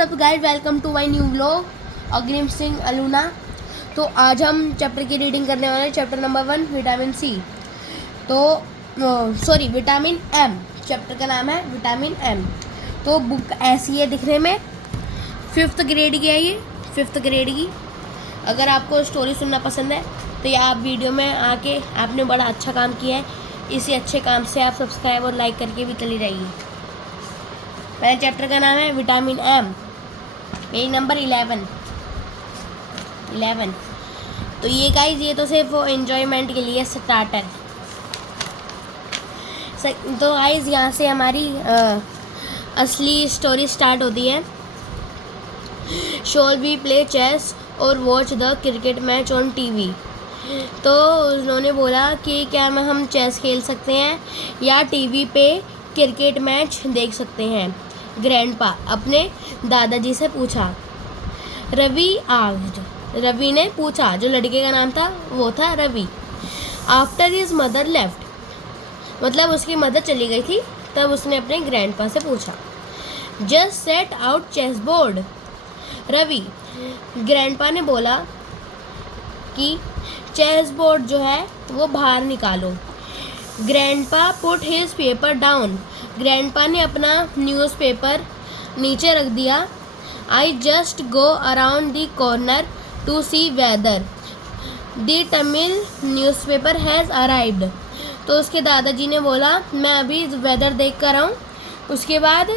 WhatsApp guys, welcome to my new vlog Agrim Singh Aluna. तो आज हम चैप्टर की रीडिंग करने वाले हैं। चैप्टर नंबर 1 विटामिन सी, तो विटामिन एम। चैप्टर का नाम है विटामिन एम। तो बुक ऐसी है दिखने में, 5th ग्रेड की है ये, 5th ग्रेड की। अगर आपको स्टोरी सुनना पसंद है तो ये आप वीडियो में आके आपने बड़ा अच्छा काम किया है। इसी अच्छे काम से आप सब्सक्राइब और लाइक करके भी चली जाइए। पहले चैप्टर का नाम है विटामिन एम, पेज नंबर 11। तो ये गाइस, ये तो सिर्फ वो एंजॉयमेंट के लिए स्टार्टर। तो गाइस यहाँ से हमारी असली स्टोरी स्टार्ट होती है। शॉल वी प्ले चेस और watch the cricket match on TV. तो उन्होंने बोला कि क्या हम चेस खेल सकते हैं या टीवी पे क्रिकेट मैच देख सकते हैं। ग्रैंडपा अपने दादाजी से पूछा। रवि ने पूछा, जो लड़के का नाम था वो था Ravi. After his mother left, मतलब उसकी मदर चली गई थी, तब उसने अपने ग्रैंडपा से पूछा। Just set out chess board Ravi, grandpa ने बोला कि चेस बोर्ड जो है वो बाहर निकालो। Grandpa put his paper down, grandpa ने अपना न्यूज़पेपर नीचे रख दिया। I just go around the corner to see whether the Tamil newspaper has arrived. तो उसके दादाजी ने बोला, मैं अभी वेदर देख कर आऊँ। उसके बाद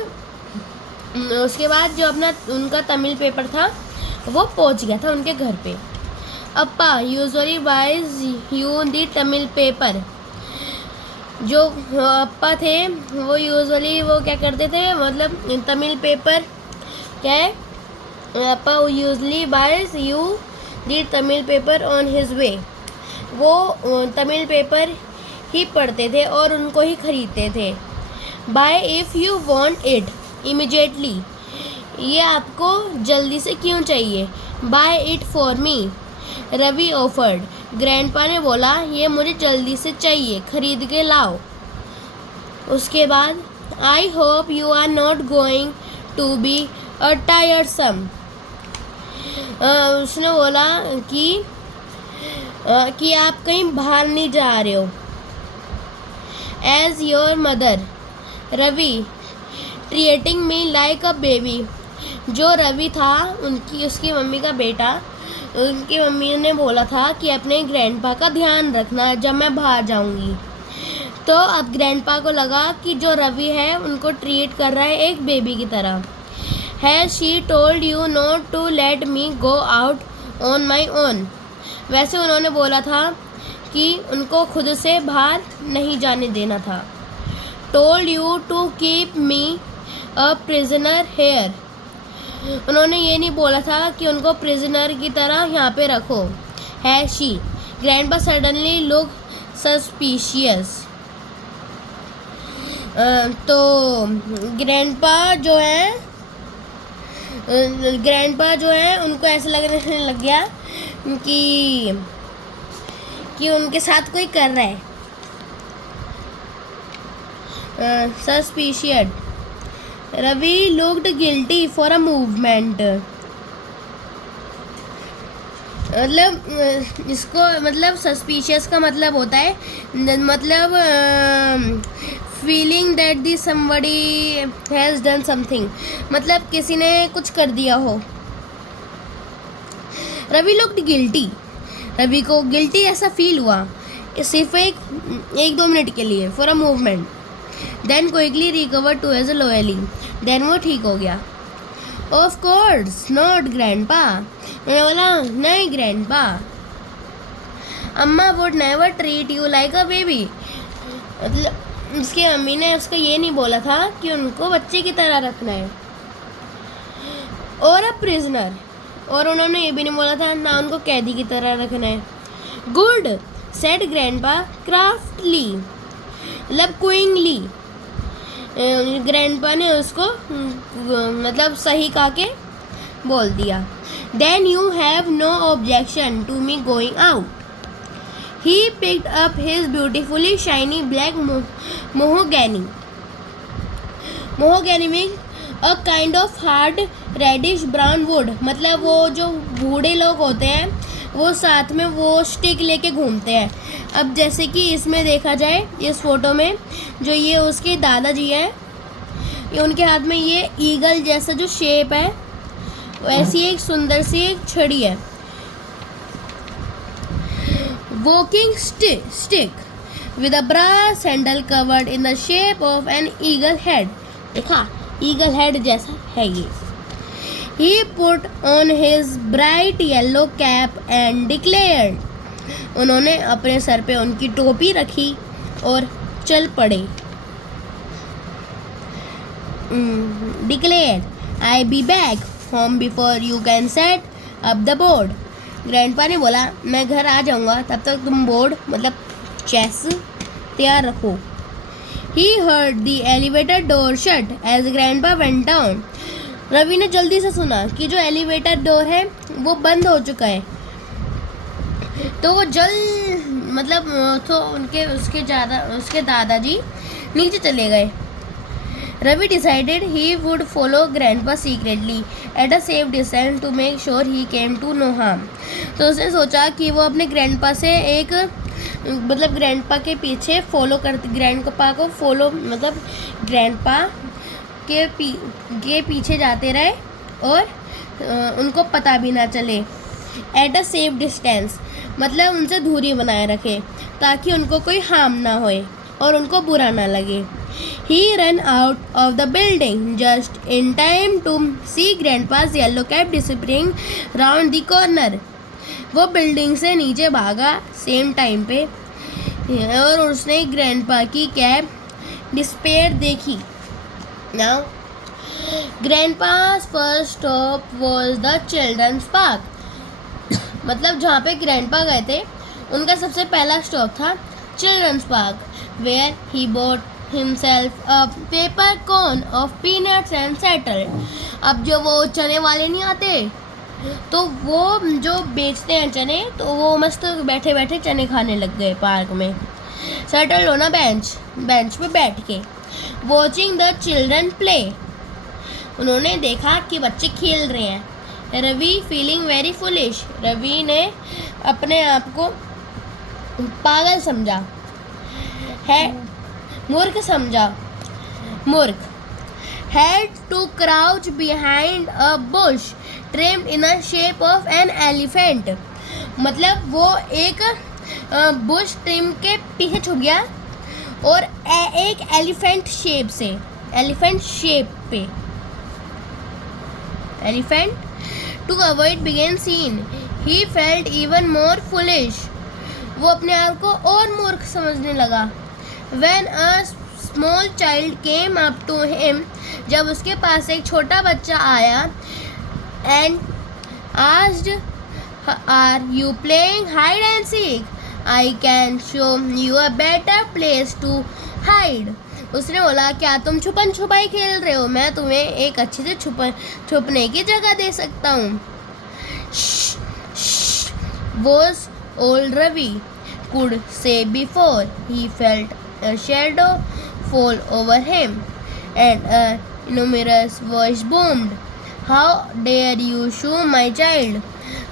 जो अपना उनका तमिल पेपर था वो पहुँच गया था उनके घर पे। Appa usually buys you the Tamil paper, जो अप्पा थे वो यूजुअली वो क्या करते थे, मतलब तमिल पेपर क्या है, appa usually buys you the Tamil paper on his way. वो तमिल पेपर ही पढ़ते थे और उनको ही खरीदते थे। Buy if you want it immediately, ये आपको जल्दी से क्यों चाहिए। Buy it for me, Ravi offered, grandpa ने बोला ये मुझे जल्दी से चाहिए, खरीद के लाओ। उसके बाद I hope you are not going to be tiresome, उसने बोला कि आप कहीं बाहर नहीं जा रहे हो। As your mother Ravi treating me like a baby, जो रवि था उसकी मम्मी का बेटा, उनकी मम्मी ने बोला था कि अपने ग्रैंडपा का ध्यान रखना जब मैं बाहर जाऊंगी। तो अब ग्रैंडपा को लगा कि जो रवि है उनको ट्रीट कर रहा है एक बेबी की तरह। Has she told you not to let me go out on my own, वैसे उन्होंने बोला था कि उनको खुद से बाहर नहीं जाने देना था। Told you to keep me a prisoner here, उन्होंने ये नहीं बोला था कि उनको प्रिजनर की तरह यहाँ पे रखो। है she, grandpa suddenly look suspicious. तो ग्रैंडपा जो है उनको ऐसा लगने लग गया कि उनके साथ कोई कर रहा है। Suspicious, Ravi looked guilty for a movement, मतलब इसको सस्पिशियस का मतलब होता है feeling that the somebody has done something, मतलब किसी ने कुछ कर दिया हो। रवि लुक्ड गिल्टी, रवि को गिल्टी ऐसा फील हुआ सिर्फ एक 2 मिनट के लिए। For a movement, then quickly recover to as lowly, then वो ठीक हो गया। ऑफ कोर्स नॉट ग्रैंडपा, मैंने बोला नहीं ग्रैंडपा, अम्मा would never treat you like a baby, मतलब उसकी मम्मी ने उसको ये नहीं बोला था कि उनको बच्चे की तरह रखना है। और अ प्रिजनर, और उन्होंने ये भी नहीं बोला था ना उनको कैदी की तरह रखना है। गुड सेड ग्रैंडपा क्राफ्टली, मतलब क्विंगली, ग्रैंडपा ने उसको मतलब सही कहा के बोल दिया। Then you have no objection to me going out. He picked up his beautifully shiny black mahogany means a kind of hard reddish brown wood, मतलब वो जो बूढ़े लोग होते हैं वो साथ में वो स्टिक लेके घूमते हैं। अब जैसे कि इसमें देखा जाए, इस फोटो में जो ये उसके दादाजी हैं, ये उनके हाथ में ये ईगल जैसा जो शेप है वैसी एक सुंदर सी एक छड़ी है। Walking stick with a brass handle covered in the shape of an eagle head। देखा, ईगल हेड जैसा है ये। He put on his bright yellow cap and declared। उन्होंने अपने सर पे उनकी टोपी रखी और चल पड़े। Declared, I be back home before you can set up the board। Grandpa ने बोला, मैं घर आ जाऊंगा, तब तक तुम बोर्ड मतलब चेस तैयार रखो। He heard the elevator door shut as Grandpa went down। Ravi ने जल्दी से सुना कि जो एलिवेटर डोर है वो बंद हो चुका है, तो वो तो उसके दादाजी नीचे चले गए। Ravi decided he would follow Grandpa secretly at a safe distance to make sure he came to no harm। तो उसने सोचा कि वो अपने ग्रैंडपा से ग्रैंडपा के पीछे ग्रैंडपा के पीछे जाते रहे और उनको पता भी ना चले। एट अ सेफ डिस्टेंस मतलब उनसे दूरी बनाए रखे ताकि उनको कोई हार्म ना होए और उनको बुरा ना लगे। He ran out of the building just in time to see Grandpa's yellow cap disappearing round the corner। वो बिल्डिंग से नीचे भागा सेम टाइम पे और उसने ग्रैंडपा की कैप डिस्पेयर देखी। Now, Grandpa's first stop was the children's park। मतलब जहाँ पे ग्रैंडपा गए थे उनका सबसे पहला स्टॉप था children's park, where he bought himself a paper cone of peanuts and settled। अब जो वो चने वाले नहीं आते, तो वो जो बेचते हैं चने, तो वो मस्त बैठे बैठे चने खाने लग गए पार्क में। सेटल होना बेंच पे बैठ के। वॉचिंग द चिल्ड्रन प्ले, उन्होंने देखा कि बच्चे खेल रहे हैं। Ravi feeling very foolish, Ravi ने अपने आप को पागल समझा है, मूर्ख। Had to crouch behind a bush trimmed in a shape of an elephant। मतलब वो एक बुश ट्रिम के पीछे छुप गया और एक elephant shape to avoid being seen। He felt even more foolish। वो अपने आप को और मूर्ख समझने लगा। When a small child came up to him, जब उसके पास एक छोटा बच्चा आया and asked, are you playing hide and seek? I can show you a better place to hide। उसने बोला, क्या तुम छुपन छुपाई खेल रहे हो? मैं तुम्हें एक अच्छी से छुपने की जगह दे सकता हूँ। Was old Ravi could say before he felt a shadow fall over him and a enormous voice boomed, how dare you shoo my child।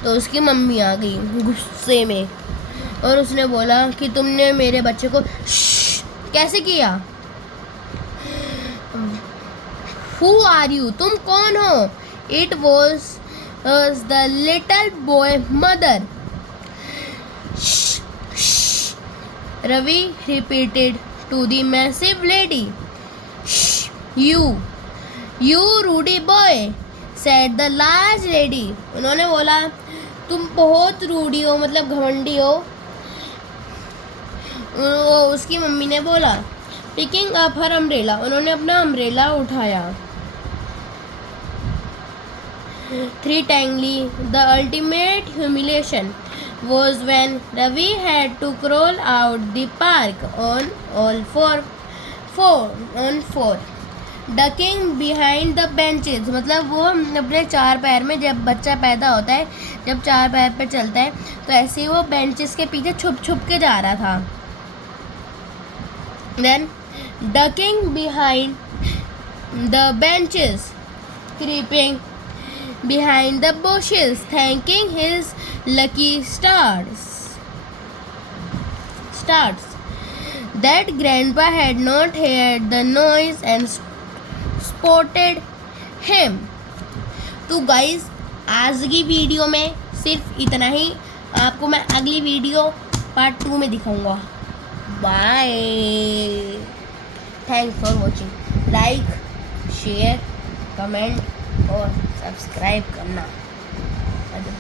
तो उसकी मम्मी आ गई गुस्से में और उसने बोला कि तुमने मेरे बच्चे को कैसे किया। Who are you? तुम कौन हो? It was the little boy mother। Ravi repeated to the massive lady। You rude boy, said the large lady। उन्होंने बोला, तुम बहुत रूडी हो, मतलब घमंडी हो। उसकी मम्मी ने बोला। पिकिंग अप हर अम्ब्रेला, उन्होंने अपना अम्ब्रेला उठाया। Threateningly, the ultimate humiliation was when Ravi had to crawl out the park on all four, ducking behind the benches। मतलब वो अपने चार पैर में, जब बच्चा पैदा होता है, जब चार पैर पर चलता है, तो ऐसे ही वो बेंचेस के पीछे छुप के जा रहा था। Then ducking behind the benches, creeping behind the bushes, thanking his lucky stars. That grandpa had not heard the noise and spotted him. तो गाइज आज की वीडियो में सिर्फ इतना ही. आपको मैं अगली वीडियो पार्ट 2 में दिखाऊंगा. Bye. Thanks for watching. Like, share, comment और सब्सक्राइब करना.